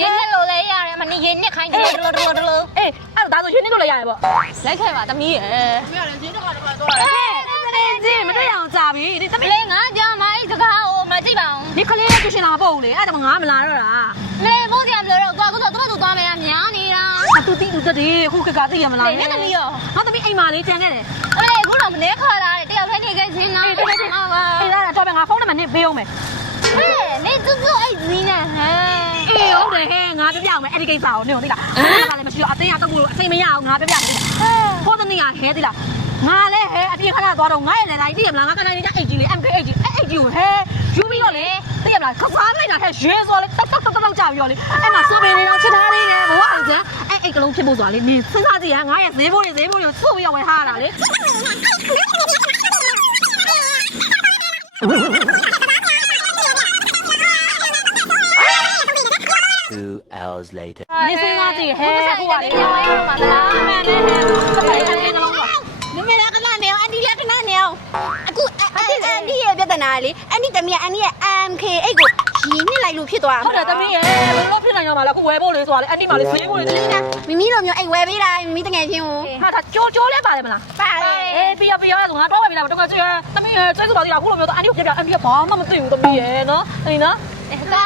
ရင်းနဲ့လို့လဲရတယ်မနီရင်းနဲ့ခိုင်းတယ်လို့လို့လို့အေးအဲ့ဒါဆိုရင်းနေလို့လည်းရတယ်ပေါ့လိုက်ခဲ့ပါသမီးရဲ့ဟဲ့တည်းကြီးမတည့်အောင်ကြာပြီဒီတမမီးလေးငါကြောင်မလေးစကားကိုမကြည့်ပါအောင်ဒီကလေးရဲ့ကျရှင်လာမပို့ဘူးလေအဲ့ဒါမှငါမလာတော့တာလေဘိုးစရာမလိုတော့သွားကတော့တော့သွားမယ်များနေတာအတူတီတူတည်းခုခကသိရမလားလေနဲ့သမီးရောငါသမီးအိမ်မှာလေးကြံခဲ့တယ်အေးခုတော့မနေခါလာတယ်တယောက်ထဲနေခဲ့ချင်းလားဟာပါအေးဒါတော့ပဲငါဖုန်းနံပါတ်နဲ့ပေးအောင်မယ် ငါပြပြအောင်မယ်အဲ့ဒီကိစ္စကိုနင်တို့သိလားအဲ့ဒါလည်းမရှိတော့အတင်းရတော့ဘူးအချိန်မရအောင်ငါပြပြမယ်ဖုန်းသမီးကဟဲသိလားငါလည်းဟဲအပြင်ခဏသွားတော့ငါရဲ့လည်းလိုက်သိရမလားငါကနိုင်နေကြအိတ်ကြီးလေး MK အိတ်ကြီးအဲ့အိတ်ကြီးကိုဟဲယူပြီးတော့လေသိရမလားခစားလိုက်တာဟဲရဲစောလေတက်တက်တက်တက်ကြာပြီးတော့လေအဲ့မှာစိုးပင်လေးတော့ချစ်ထားလေးတယ်ဘဝအိတ်ကျန်အဲ့အိတ်ကလုံးဖြစ်ဖို့ဆိုတာလေနင်စဉ်းစားကြည့်ရငါရဲ့ဈေးဘိုးတွေဈေးဘိုးတွေကိုစုပြီးတော့ဝယ်ထားတာလေ Two hours later. နင်စဉ်းစားကြည့်ဟဲခုကလေပြောင်းရမှာလားမှန်တယ်ဟဲစပယ်လေးကလုံးပါမမေလာကလာနေအောင်အန်တီရကနာနေအောင်အခုအန်တီအန်တီရဲ့ပြဿနာလေအန်တီတမီးအန်တီရဲ့ MK အိတ်ကိုရင်းနှစ်လိုက်လို့ဖြစ်သွားဟုတ်တယ်သမီးရဲ့ဘယ်လိုဖြစ်နိုင်တော့မလဲခုဝယ်ဖို့လေဆိုတာလေအန်တီမလေးဈေးဖို့လေမမီလိုမျိုးအိတ်ဝဲပေးတာမမီတငယ်ချင်းကိုဟာဒါကြိုးကြိုးလဲပါတယ်မလားပါတယ်အေးပြရပြရဆိုငါတော့ဝယ်ပြီလားတော့ကကြည့်ရသမီးရဲ့ကျဲစုပါသေးလားခုလိုမျိုးတော့အန်တီကိုပြပြအန်တီကဘာမှမသိဘူးသမီးရဲ့နော်အဲ့နော်ဒါ